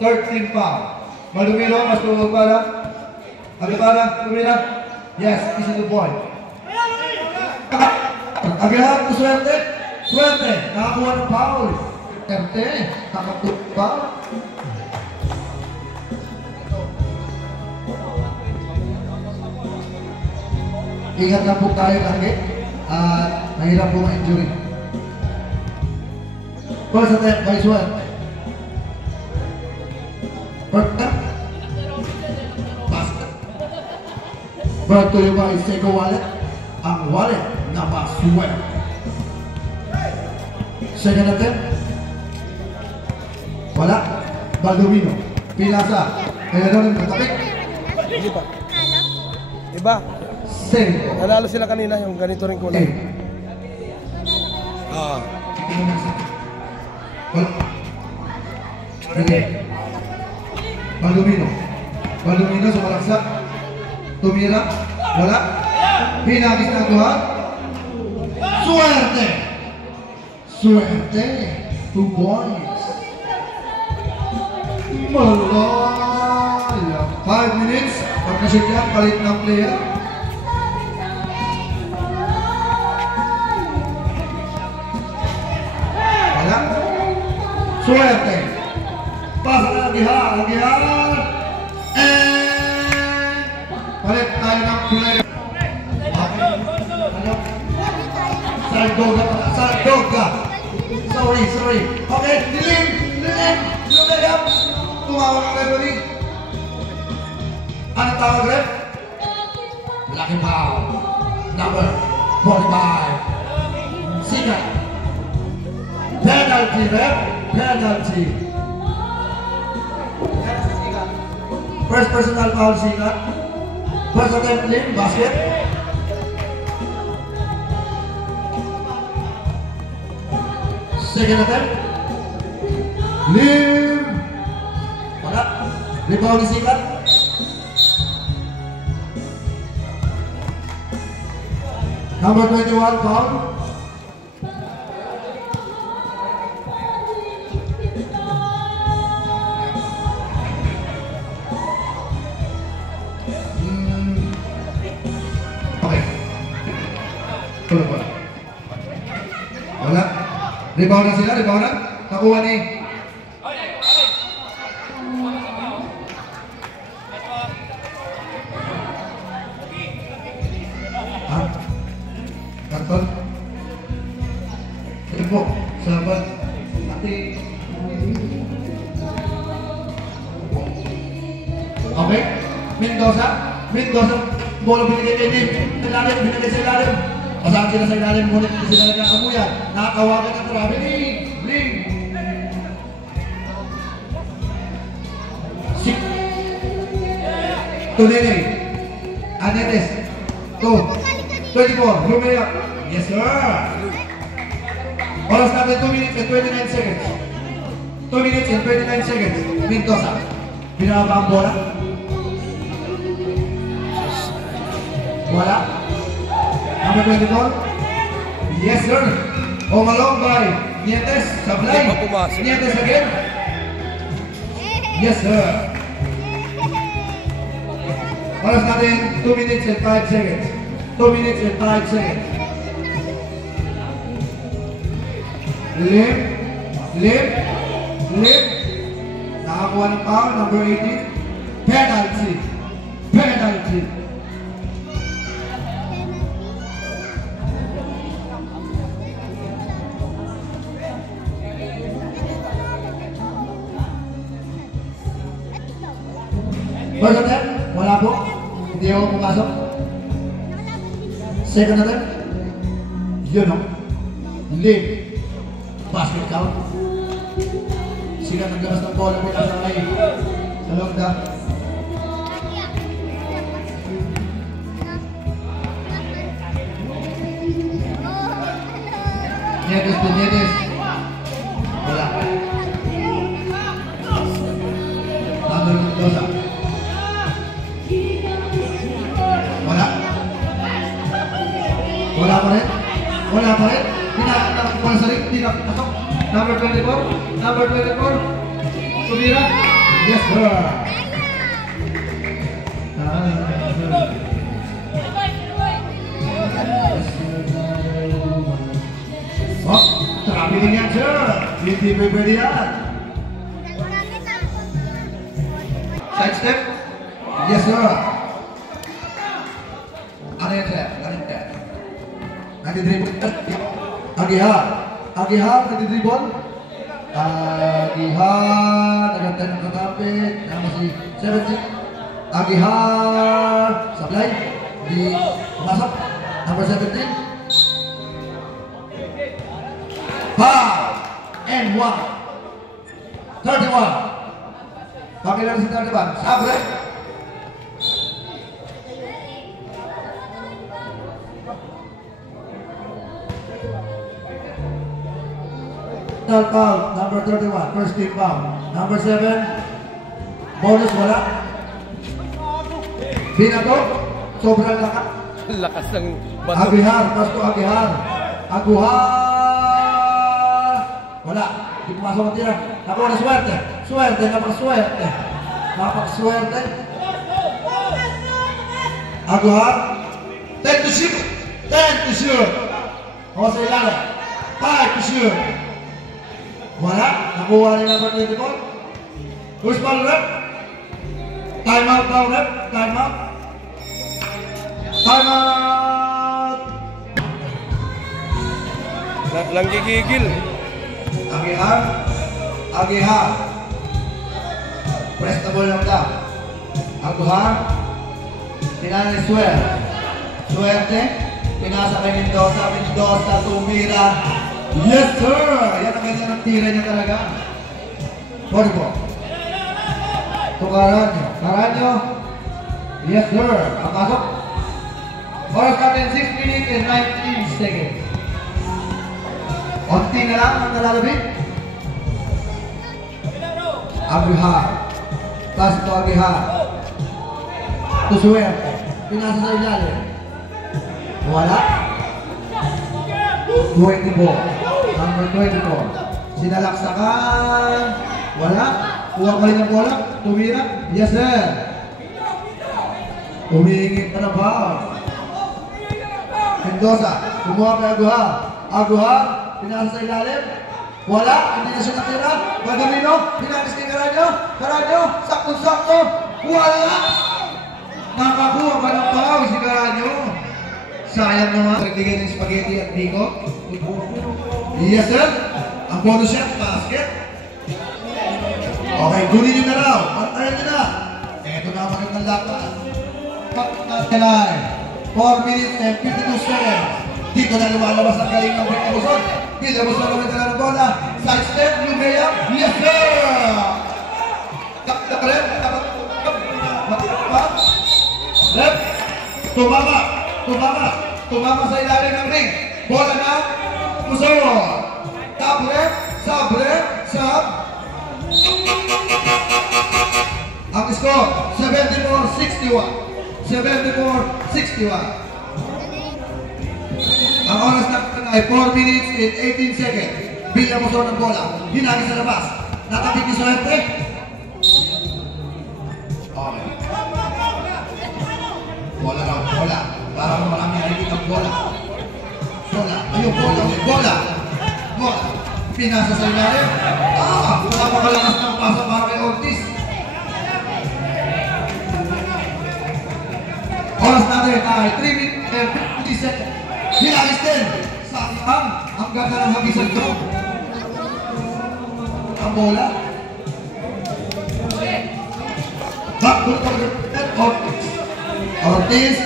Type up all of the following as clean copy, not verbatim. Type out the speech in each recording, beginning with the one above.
13 foul. Malumiro, mas tulog para. Agapara, tumira. Yes, easy to point. Agahap, swerte. Swerte, nakakuha ng foul. Swerte, nakakuha. Ingat lang po tayo lagi at nahirap po ma-injury. First attempt by Swan. First attempt. Basket. Brought to you by Seiko Wallet. Ang wallet na pa-Swan. Second attempt. Wala. Baldomino. Pinasa. Kaya doon yung katapik. Hindi pa. Iba. Seiko. Nanalo sila kanina yung ganito rin kulay. Baldomino. Baldomino sumalaksak. Tumira. Wala. Pinagis ng duha. Suerte. Suerte. 2 points. Malaya. 5 minutes. Pagkasip yan, palit ng player. Wala. Suerte. Pasa na lagihan. Lagihan. And palit tayo ng player. Ano? Sardoga. Sardoga. Sorry. Okay, dilim. Dilim. Tumawag ang referee. Ano tawag ref? Lucky foul. Number 45. Sikat. Penalty ref. Penalty. First personal foul Sikat. First attempt Lim. Basket. Second attempt. Lim. Wala. Rebound ni Sikat. Number 21 foul. Okay. Tulog ba? Wala. Rebound na sila, rebound na. Nakuha ni Karton. Ito po, sahabat. Okay. Mendoza. Bola binigay kay Lim. Binigay sa ilalim. Pasaan sila sa ilalim. Ngunit hindi sila nagkakamuyan. Nakakawagan ng traveling. Lim. Tunene. Anetes. 24. Lumaya. Yes, sir. Oras natin 2 minutes and 29 seconds. 2 minutes and 29 seconds. Mendoza. Binababa ang bola. Wala. Number 24. Yes, sir. Home along by Nietes. Sablay. Nietes again. Yes, sir. Oras natin 2 minutes and 5 seconds. 2 minutes and 5 seconds. Lim. Nakakuha ng foul, number 18. Penalty. First attempt, wala po. Hindi ako pumasok. Second attempt, yun o. Lim. Basket count. Sikat naglabas ng bola mula sa kay Salongda. Nietes. Wala. Number Mendoza. Wala pa rin. Pinakita ko sa ring. Number 24. Tumira. Yes, sir. Oh, traveling yan, sir. Hindi pwede yan. Side step. Yes, sir. Ano yan, sir? Ano yan? Nagdidribble. Agihan. Agihan, nagdidribble. Agihan. Nagantay ng kakapit. Nama si 17. Agihan. Sablay. Di pumasok. Number 17. Foul and 1. 31. Pakilang si 31. Sabre. Third foul, number 31. First team foul. Number 7. Bonus wala. Binato. Sobrang lakas. Lakas ng bato. Agihar. Pasto Agihar. Aguhar. Wala. Hindi pumasok ang tira. Nakuha na swerte. Swerte. Napakaswerte. Napakaswerte. Aguhar. 10 to shoot. 10 to shoot. O sa ilalim. 5 to shoot. Wala. Nakuha ni number 24. Who's ball rep? Time out now rep. Time out. Time out. Lang gigigil. Agihan. Agihan. Press the ball lang daw. Aguhan. Tinanay Suer. Suerte. Pinasa kay Mendoza. Mendoza tumira. Yes sir! Yan ang ganda ng tira niya talaga. 44. To Caranyo. Caranyo. Yes sir. Ang pasok. Oras natin 6 minutes and 19 seconds. Konti na lang ang nalalabit. Aguhan. Pass to Aguhan. To Suerte. Pinasa sa ilalim. Wala. 24. Number 24. Sinalaksakan. Wala. Kuha ka rin ng bola. Tumira. Yes sir. Tumingin pa na ba? Mendoza. Kumuha kay Aguhan. Aguhan. Pinasa sa ilalim. Wala. Hindi na siya natira. Madumino. Pinalis kay Caranyo. Caranyo. Sakto-sakto. Wala. Nakakuha pa ng pao si Caranyo. Sayang naman. Nagbigay ng spaghetti at biko. Yes sir. Ang bonus shot. Basket. Okay. Gunin nyo na raw. Pantayan nyo na. Ito na ang magandang lakas. Pagkakalay. 4 minutes and 52 seconds. Dito na lumalabas ang galing ng Pagkabuson. Pilabos na naman sila ng bola. Side step. Lumea. Yes sir. Rep. Rep. Tumama. Tumama. Tumama sa ilalim ng ring. Bola na. Pusor. Top rep. Sub rep. Sub. Ang score. 74-61. 74-61. Ang oras na ay 4 minutes and 18 seconds. Bilang mo ng bola. Hinagin sa labas. Nakapit ni Suerte. Okay. Bola daw. Bola. Para marami nakikita ang bola. Bola. Ayun, bola. Bola. Bola. Pinasa sa ilalim. Napakalakas ng pasa para kay Ortiz. Oras natin ay 3 minutes and 50 seconds. Hinagis din. Sayang. Ang ganda ng hagisan ko. Ang bola. Backdoor Ortiz. Ortiz.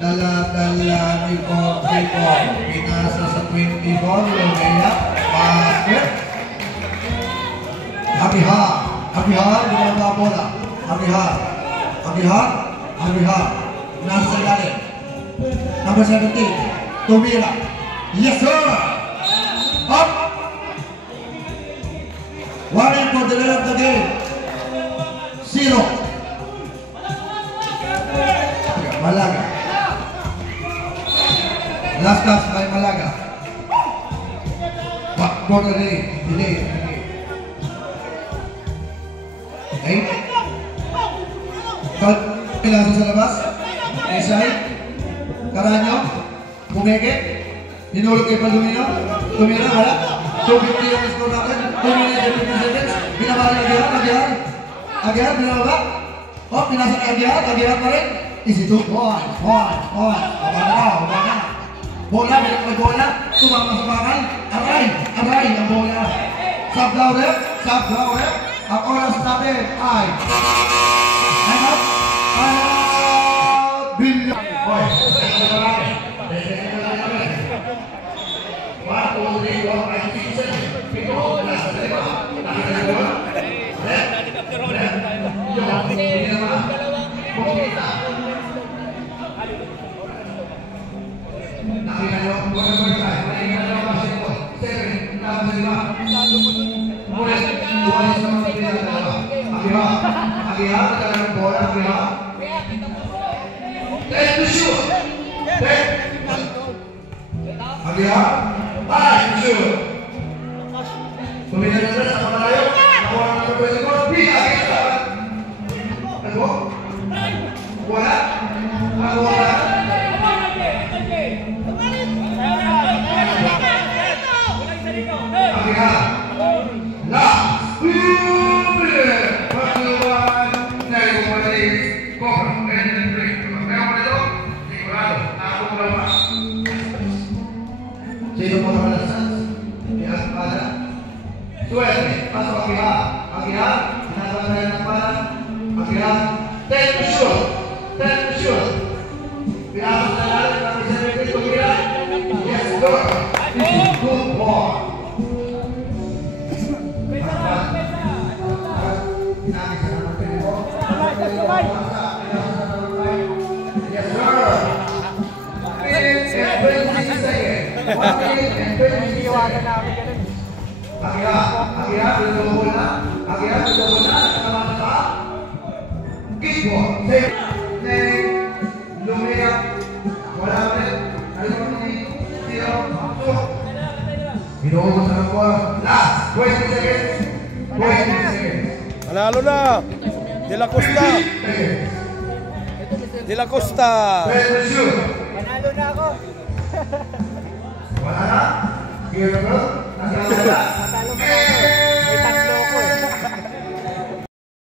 Dala-dala ni Ortiz. Pinasa sa 24. Lumea. Basket. Agihan. Agihan. Ginagawa bola. Agihan. Agihan. Agihan. Nasa sa ilalim. Number 17. Tumira. Yes sir. Up. Warning for the end of the game. 0. Malaga. Last pass by Malaga. Backboard delay. 8 Pinasa sa labas. Inside. Karanyo. Pumeke. Hinulog kay Paldomino. Tumira, wala. 250 yung score natin. 2 minutes and 50 seconds. Binabali Aguiar, Aguiar. Aguiar, binababa. Oh, pinasa kay Aguiar. Aguiar pa rin. Easy 2 points. Baba na. Bola, may bola. Tumama sa bakal. Aray ang bola. Sablaw rep. Ang oras natin ay hang up. Billion. Boy, sino po naman ang Aguiar, para suwerte, pasok Aguiar, pinapagalan ng para Aguiar, 10 to shoot, pinasok na natin ang isang Aguiar, yes, good ball. Yes, sir. 20 seconds. 1 minute and 20 seconds. Aguiar, dilubol na. Nakaman sa kickball. Safe. Lumiyak. Wala ulit. Zero. Hinuubos na ng ball. Last. 20 seconds. Panalo na. De La Costa. Panalo na ako. Wala na. Here we go.